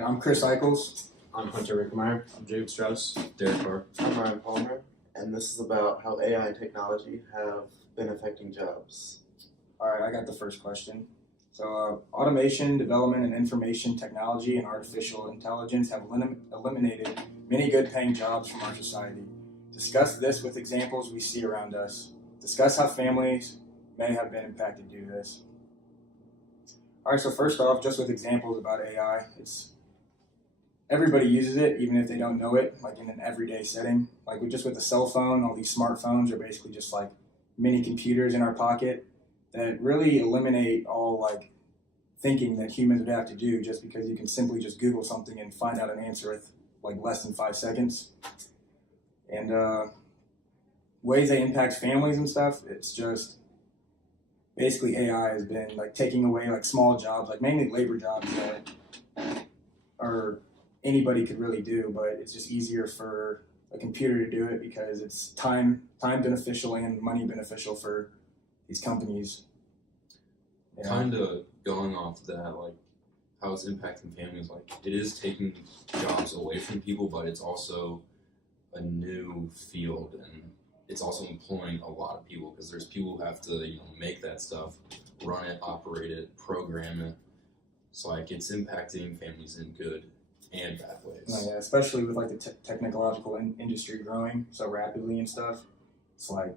And I'm Chris Eichels. I'm Hunter Rickmeyer. I'm Jacob Strauss. Derek Carr. I'm Ryan Palmer, and this is about how AI and technology have been affecting jobs. All right, I got the first question. So, automation, development, and information technology and artificial intelligence have eliminated many good-paying jobs from our society. Discuss this with examples we see around us. Discuss how families may have been impacted due to this. All right, so first off, just with examples about AI, everybody uses it, even if they don't know it, like in an everyday setting. Like with the cell phone, all these smartphones are basically just like mini computers in our pocket that really eliminate all like thinking that humans would have to do, just because you can simply just Google something and find out an answer with like less than 5 seconds. And ways they impact families and stuff, it's just basically AI has been like taking away like small jobs, like mainly labor jobs that are anybody could really do, but it's just easier for a computer to do it because it's time beneficial and money beneficial for these companies. Yeah. Kind of going off that, like how it's impacting families, like it is taking jobs away from people, but it's also a new field, and it's also employing a lot of people because there's people who have to make that stuff, run it, operate it, program it. So like it's impacting families in good and bad ways. Yeah, especially with like the technological industry growing so rapidly and stuff. It's like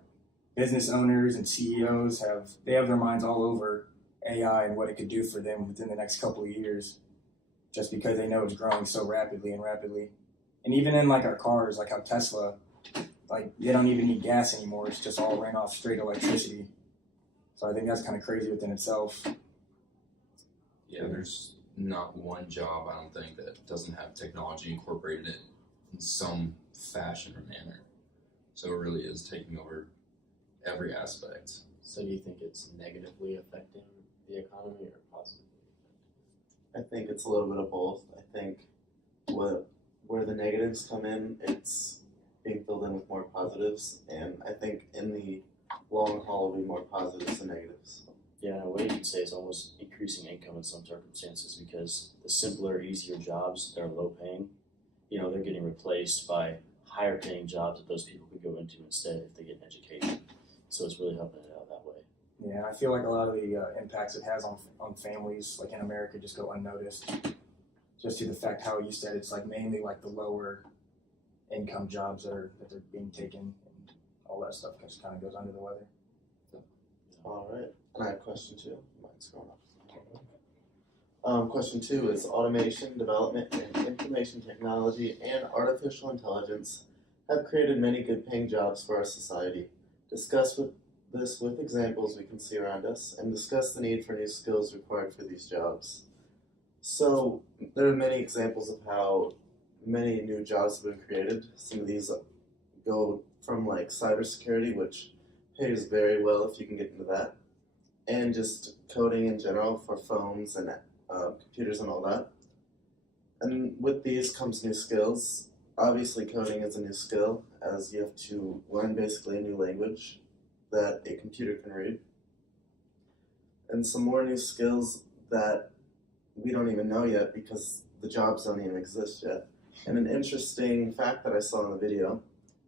business owners and CEOs have their minds all over AI and what it could do for them within the next couple of years, just because they know it's growing so rapidly. And even in like our cars, like how Tesla, like they don't even need gas anymore. It's just all ran off straight electricity. So I think that's kind of crazy within itself. Yeah, there's not one job, I don't think, that doesn't have technology incorporated in some fashion or manner. So it really is taking over every aspect. So do you think it's negatively affecting the economy or positively affecting it? I think it's a little bit of both. I think where the negatives come in, it's being filled in with more positives, and I think in the long haul it'll be more positives than negatives. Yeah, in a way you could say it's almost increasing income in some circumstances, because the simpler, easier jobs that are low paying, they're getting replaced by higher paying jobs that those people could go into instead if they get an education. So it's really helping it out that way. Yeah, I feel like a lot of the impacts it has on families, like in America, just go unnoticed. Just to the fact how you said it's like mainly like the lower income jobs that they're being taken, and all that stuff just kind of goes under the weather. All right, and I have question 2. Mine's going off. Question 2 is automation, development, and information technology and artificial intelligence have created many good-paying jobs for our society. Discuss this with examples we can see around us, and discuss the need for new skills required for these jobs. So there are many examples of how many new jobs have been created. Some of these go from like cybersecurity, which pays very well if you can get into that, and just coding in general for phones and computers and all that. And with these comes new skills. Obviously coding is a new skill, as you have to learn basically a new language that a computer can read. And some more new skills that we don't even know yet because the jobs don't even exist yet. And an interesting fact that I saw in the video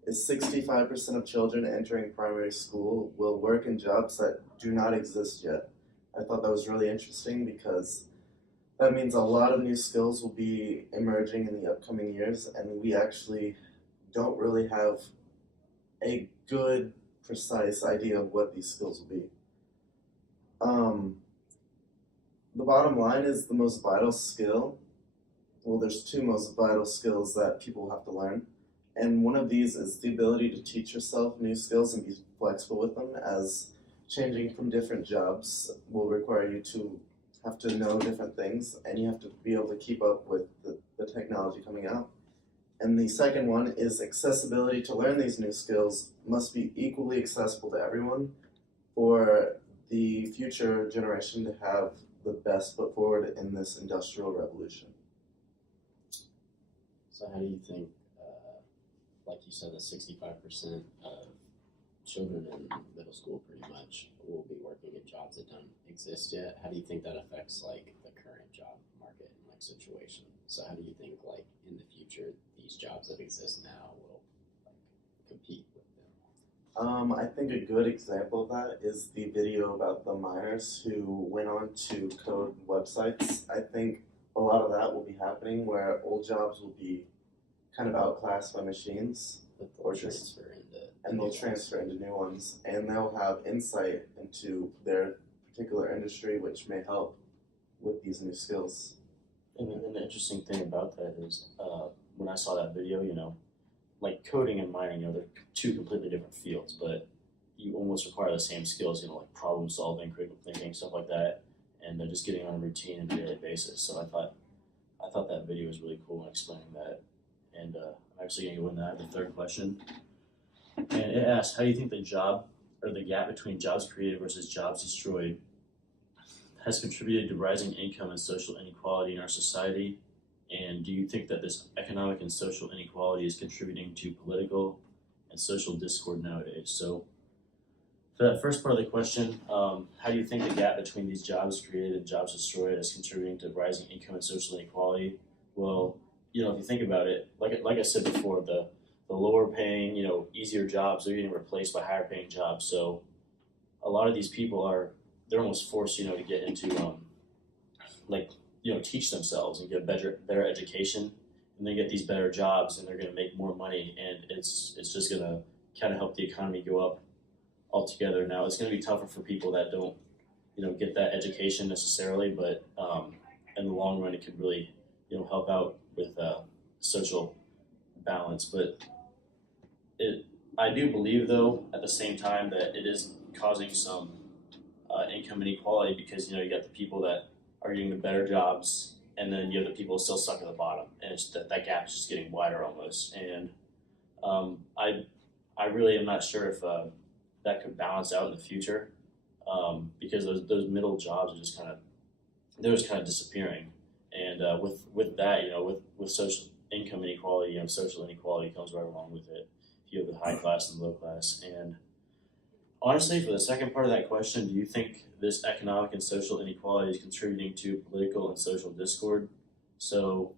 is 65% of children entering primary school will work in jobs that do not exist yet. I thought that was really interesting because that means a lot of new skills will be emerging in the upcoming years, and we actually don't really have a good, precise idea of what these skills will be. The bottom line is the most vital skill. Well, there's 2 most vital skills that people have to learn. And one of these is the ability to teach yourself new skills and be flexible with them, as changing from different jobs will require you to have to know different things, and you have to be able to keep up with the technology coming out. And the second one is accessibility to learn these new skills must be equally accessible to everyone for the future generation to have the best foot forward in this industrial revolution. So how do you think, like you said, that 65% of children in middle school pretty much will be working in jobs that don't exist yet? How do you think that affects like the current job market and economic situation. So how do you think, like, in the future, these jobs that exist now will, like, compete with them? I think a good example of that is the video about the miners who went on to code websites. I think a lot of that will be happening where old jobs will be kind of outclassed by machines, But or they'll just transfer into and they'll transfer into new ones, and they'll have insight into their particular industry, which may help with these new skills. And the interesting thing about that is, when I saw that video, you know, like coding and mining, you know, they're two completely different fields, but you almost require the same skills, you know, like problem solving, critical thinking, stuff like that, and they're just getting on a routine and daily basis. So I thought that video was really cool in explaining that. And I'm actually going to go in that, the third question. And it asks, how do you think the gap between jobs created versus jobs destroyed has contributed to rising income and social inequality in our society? And do you think that this economic and social inequality is contributing to political and social discord nowadays? So for that first part of the question, how do you think the gap between these jobs created and jobs destroyed is contributing to rising income and social inequality? Well, you know, if you think about it, like I said before, the lower paying, you know, easier jobs, they're getting replaced by higher paying jobs. So a lot of these people they're almost forced, you know, to get into like, you know, teach themselves and get better education, and then get these better jobs, and they're going to make more money, and it's just going to kind of help the economy go up altogether. Now it's going to be tougher for people that don't, you know, get that education necessarily, but in the long run, it could really, you know, help out with social balance. But I do believe, though, at the same time, that it is causing some income inequality, because, you know, you got the people that are getting the better jobs, and then you have the people still stuck at the bottom, and it's that gap is just getting wider almost. And I really am not sure if that could balance out in the future, because those middle jobs are just kind of disappearing. And with that, you know, with social income inequality, you know, social inequality comes right along with it. You have the high class and low class. And honestly, for the second part of that question, do you think this economic and social inequality is contributing to political and social discord? So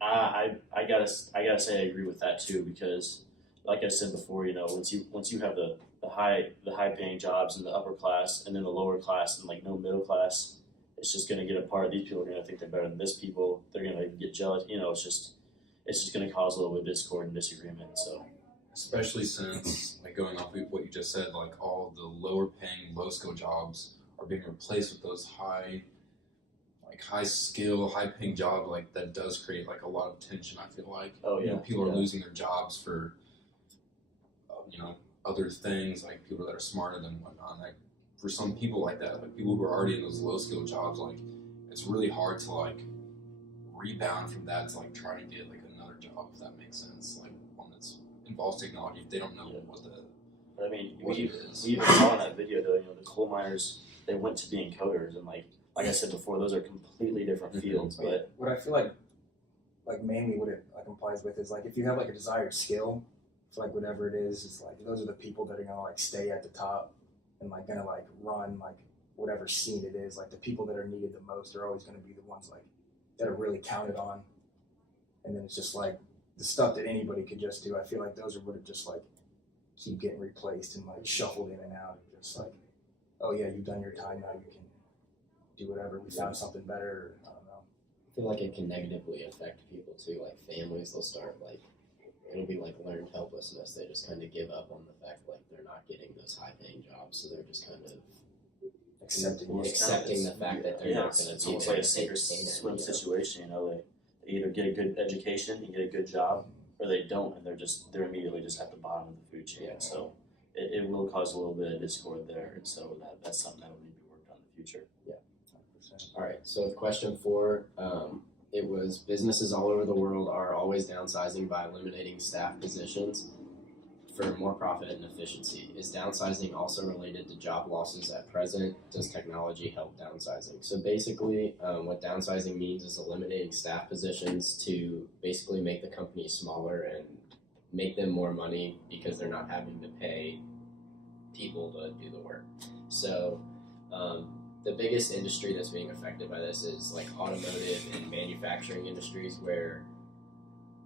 I gotta say I agree with that too, because like I said before, you know, once you have the high paying jobs in the upper class, and then the lower class and like no middle class, it's just gonna get apart. These people are gonna think they're better than this people. They're gonna get jealous. You know, it's just gonna cause a little bit of discord and disagreement. So. Especially since, like, going off of what you just said, like, all the lower paying, low skill jobs are being replaced with those high skill, high paying jobs. Like, that does create like a lot of tension, I feel like. Oh yeah. You know, people are losing their jobs for you know, other things, like people that are smarter than whatnot. Like, for some people like that, like people who are already in those low skill jobs, like, it's really hard to like rebound from that to like try to get like another job, if that makes sense. Like one that's involves technology, if they don't know what the. But I mean, what we it is. even saw in that video, though, you know, the coal miners, they went to being coders, and like I said before, those are completely different fields. But what I feel like mainly what it like implies with is like if you have like a desired skill, for like whatever it is, it's like those are the people that are gonna like stay at the top and like gonna like run like whatever scene it is. Like the people that are needed the most are always gonna be the ones like that are really counted on. And then it's just like the stuff that anybody could just do. I feel like those are what just like keep getting replaced and like shuffled in and out. And just like, oh yeah, you've done your time, now you can do whatever. We found something better. I don't know. I feel like it can negatively affect people too, like families. They'll start like, it'll be like learned helplessness. They just kind of give up on the fact like they're not getting those high paying jobs, so they're just kind of accepting the fact that they're not going to it's be almost there like a to sink or sustain it, swim you know? situation. You know, they either get a good education and get a good job, or they don't, and they're immediately just at the bottom of the food chain. Yeah. So it will cause a little bit of discord there, and so that's something that will need to be worked on in the future. Yeah. 100%. All right. So with question 4, it was businesses all over the world are always downsizing by eliminating staff positions for more profit and efficiency. Is downsizing also related to job losses at present? Does technology help downsizing? So basically, what downsizing means is eliminating staff positions to basically make the company smaller and make them more money because they're not having to pay people to do the work. So the biggest industry that's being affected by this is like automotive and manufacturing industries, where,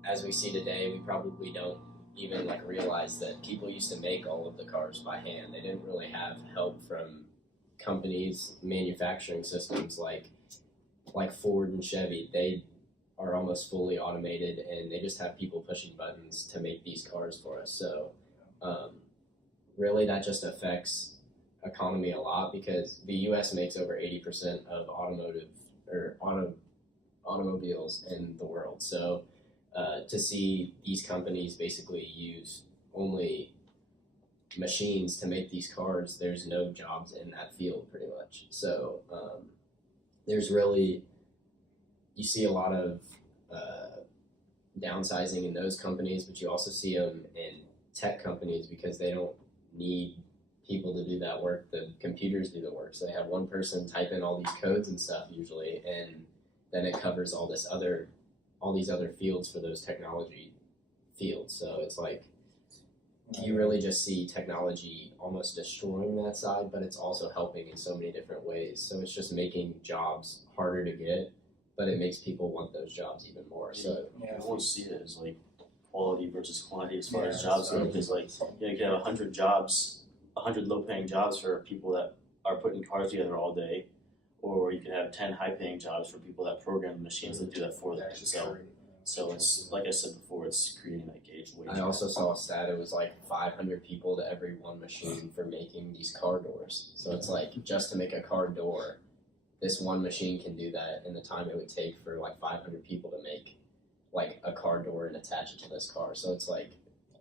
as we see today, we probably don't even like realize that people used to make all of the cars by hand. They didn't really have help from companies, manufacturing systems like Ford and Chevy. They are almost fully automated, and they just have people pushing buttons to make these cars for us. So really that just affects economy a lot, because the U.S. makes over 80% of automobiles in the world. So to see these companies basically use only machines to make these cars, there's no jobs in that field pretty much. So there's really, you see a lot of downsizing in those companies, but you also see them in tech companies, because they don't need people to do that work. The computers do the work. So they have one person type in all these codes and stuff usually, and then it covers all these other fields for those technology fields. So it's like you really just see technology almost destroying that side, but it's also helping in so many different ways. So it's just making jobs harder to get, but it makes people want those jobs even more. So I won't see it as like quality versus quantity as far as jobs go, because like you can have 100 jobs, 100 low-paying jobs for people that are putting cars together all day, or you can have 10 high-paying jobs for people that program the machines that do that for them. So it's, like I said before, it's creating that gauge wage. I also saw a stat, it was like 500 people to every one machine for making these car doors. So it's like, just to make a car door, this one machine can do that in the time it would take for like 500 people to make like a car door and attach it to this car. So it's like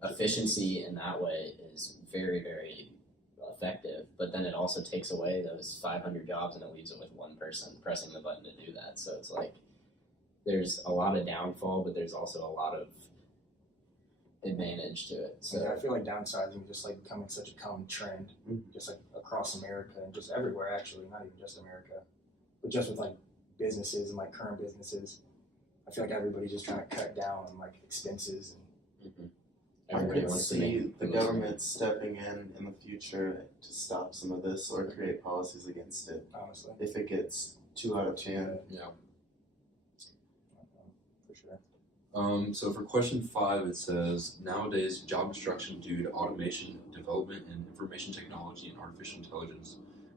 efficiency in that way is very, very effective, but then it also takes away those 500 jobs and it leaves it with one person pressing the button to do that. So it's like there's a lot of downfall, but there's also a lot of advantage to it. So I feel like downsizing is just like becoming such a common trend, just like across America and just everywhere actually, not even just America, but just with like businesses and like current businesses. I feel like everybody's just trying to cut down on like expenses and I could see the government stepping in the future to stop some of this or create policies against it. Honestly, if it gets too out of hand. Yeah. For sure. So for question 5, it says, nowadays, job destruction due to automation, development, and information technology and artificial intelligence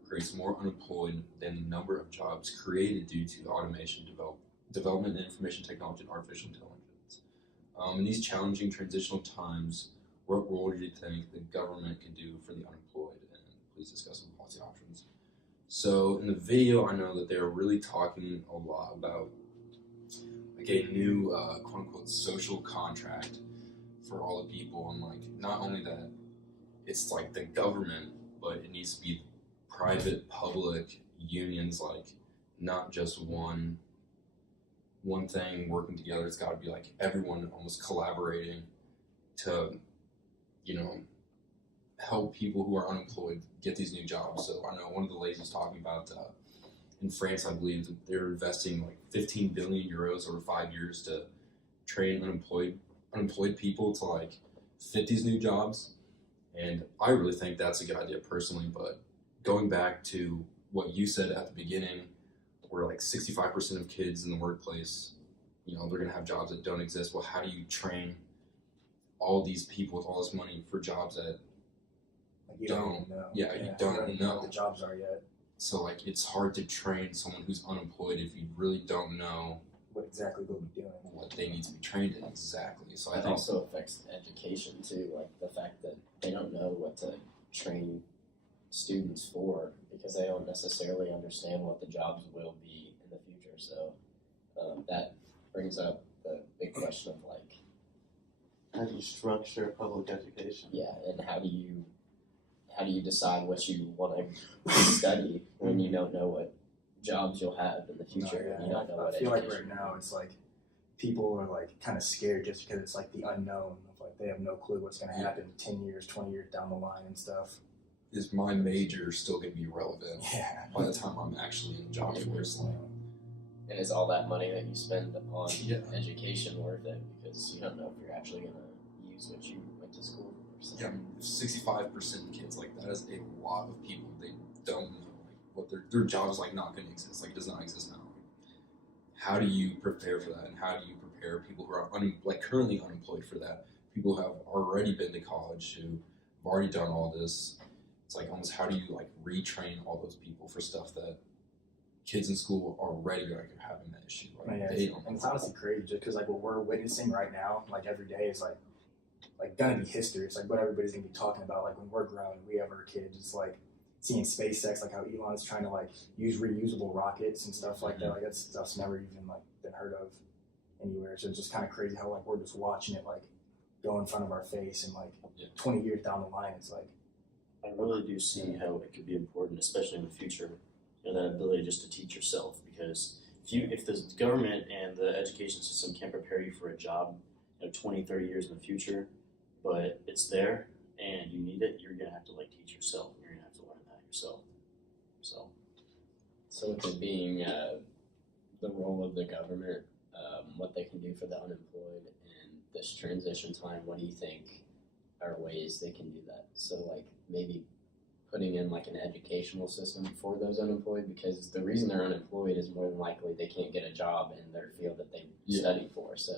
creates more unemployed than the number of jobs created due to automation, development, and information technology and artificial intelligence. In these challenging transitional times, what role do you think the government can do for the unemployed? And please discuss some policy options. So in the video, I know that they're really talking a lot about like a new quote-unquote social contract for all the people, and like not only that it's like the government, but it needs to be private, public, unions, like not just one thing working together. It's got to be like everyone almost collaborating to, help people who are unemployed get these new jobs. So I know one of the ladies was talking about in France, I believe that they're investing like 15 billion euros over 5 years to train unemployed people to like fit these new jobs. And I really think that's a good idea personally. But going back to what you said at the beginning, where like 65% of kids in the workplace, they're going to have jobs that don't exist. Well, how do you train all these people with all this money for jobs that you don't know? You don't know what the jobs are yet. So like it's hard to train someone who's unemployed if you really don't know what exactly they'll be doing, what they need to be trained in exactly. So I think also affects education too, like the fact that they don't know what to train students for, because they don't necessarily understand what the jobs will be in the future. So that brings up the big question of like, how do you structure public education? Yeah, and how do you decide what you want to study when you don't know what jobs you'll have in the future? You don't know what I feel like right now it's like people are like kind of scared just because it's like the unknown of like they have no clue what's going to happen 10 years, 20 years down the line and stuff. Is my major still going to be relevant by the time I'm actually in the job force? And is all that money that you spend on education worth it? Because you don't know if you're actually going to use what you went to school for. So. Yeah, 65% of kids, like that is a lot of people. They don't know what their job is like not going to exist, like it does not exist now. How do you prepare for that, and how do you prepare people who are currently unemployed for that? People who have already been to college, who have already done all this. It's like almost how do you like retrain all those people for stuff that kids in school already are having that issue. Like, And it's honestly crazy just because like what we're witnessing right now, like every day is like gonna be history. It's like what everybody's gonna be talking about. Like when we're grown, we have our kids. It's like seeing SpaceX, like how Elon is trying to like use reusable rockets and stuff like that. Like that stuff's never even like been heard of anywhere. So it's just kind of crazy how like we're just watching it like go in front of our face and like 20 years down the line, it's like. I really do see how it could be important, especially in the future. You know, that ability just to teach yourself, because if the government and the education system can't prepare you for a job, 20, 30 years in the future, but it's there and you need it, you're gonna have to like teach yourself. You're gonna have to learn that yourself. So with it being the role of the government, what they can do for the unemployed and this transition time, what do you think are ways they can do that? So like maybe putting in like an educational system for those unemployed, because the reason they're unemployed is more than likely they can't get a job in their field that they studied for. So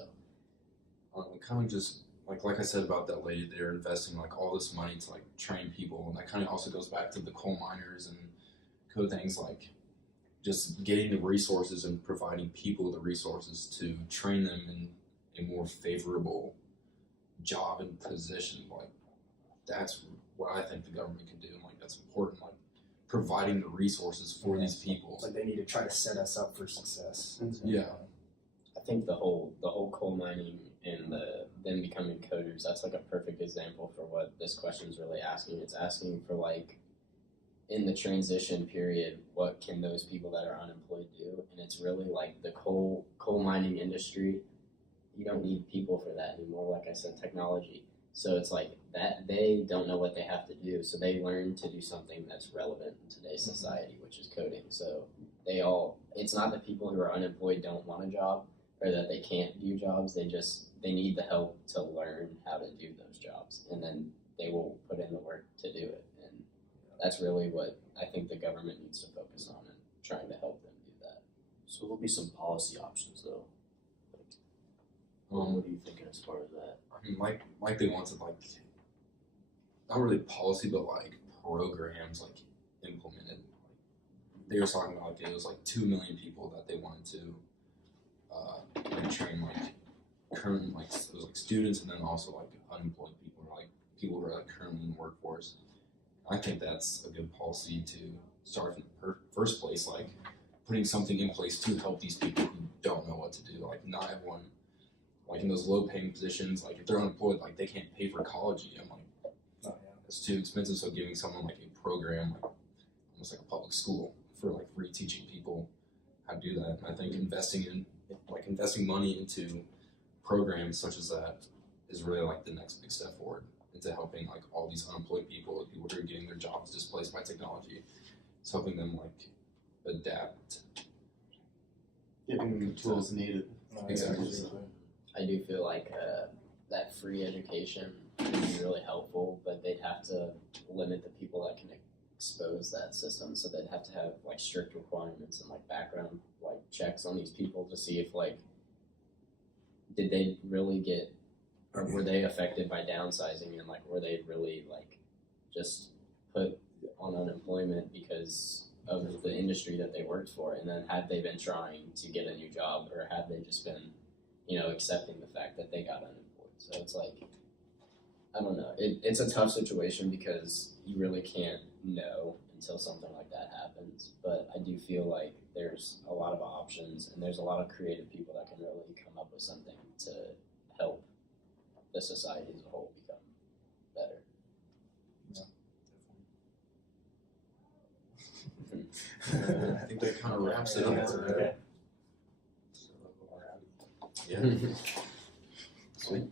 kind of just like I said about that lady, they're investing like all this money to like train people, and that kind of also goes back to the coal miners and things like just getting the resources and providing people the resources to train them in a more favorable job and position. Like that's what I think the government can do. Like that's important. Like providing the resources for these people. It's like they need to try to set us up for success. Yeah. I think the whole coal mining and them becoming coders, that's like a perfect example for what this question is really asking. It's asking for like in the transition period, what can those people that are unemployed do? And it's really like the coal mining industry. You don't need people for that anymore. Like I said, technology. So it's like that they don't know what they have to do. So they learn to do something that's relevant in today's society, which is coding. So it's not that people who are unemployed don't want a job or that they can't do jobs. They need the help to learn how to do those jobs. And then they will put in the work to do it. And that's really what I think the government needs to focus on and trying to help them do that. So there'll be some policy options though. What are you thinking as far as that? I mean, like they wanted like not really policy, but like programs like implemented. They were talking about like it was like 2 million people that they wanted to like train like current like it was like students and then also like unemployed people or like people who are like currently in the workforce. I think that's a good policy to start from the first place, like putting something in place to help these people who don't know what to do. Like not everyone, like in those low-paying positions, like if they're unemployed, like they can't pay for college again. Like it's too expensive. So giving someone like a program, like almost like a public school for like free teaching people how to do that. And I think investing money into programs such as that is really like the next big step forward into helping like all these unemployed people who are getting their jobs displaced by technology. It's helping them like adapt. Giving them the tools needed. Exactly. I do feel like that free education would be really helpful, but they'd have to limit the people that can expose that system. So they'd have to have like strict requirements and like background like checks on these people to see if like did they really get or were they affected by downsizing and like were they really like just put on unemployment because of the industry that they worked for, and then had they been trying to get a new job or had they just been accepting the fact that they got unemployed. So it's like, I don't know. It's a tough situation because you really can't know until something like that happens. But I do feel like there's a lot of options and there's a lot of creative people that can really come up with something to help the society as a whole become better. I think that kind of wraps it up. Okay. Yeah. Sweet.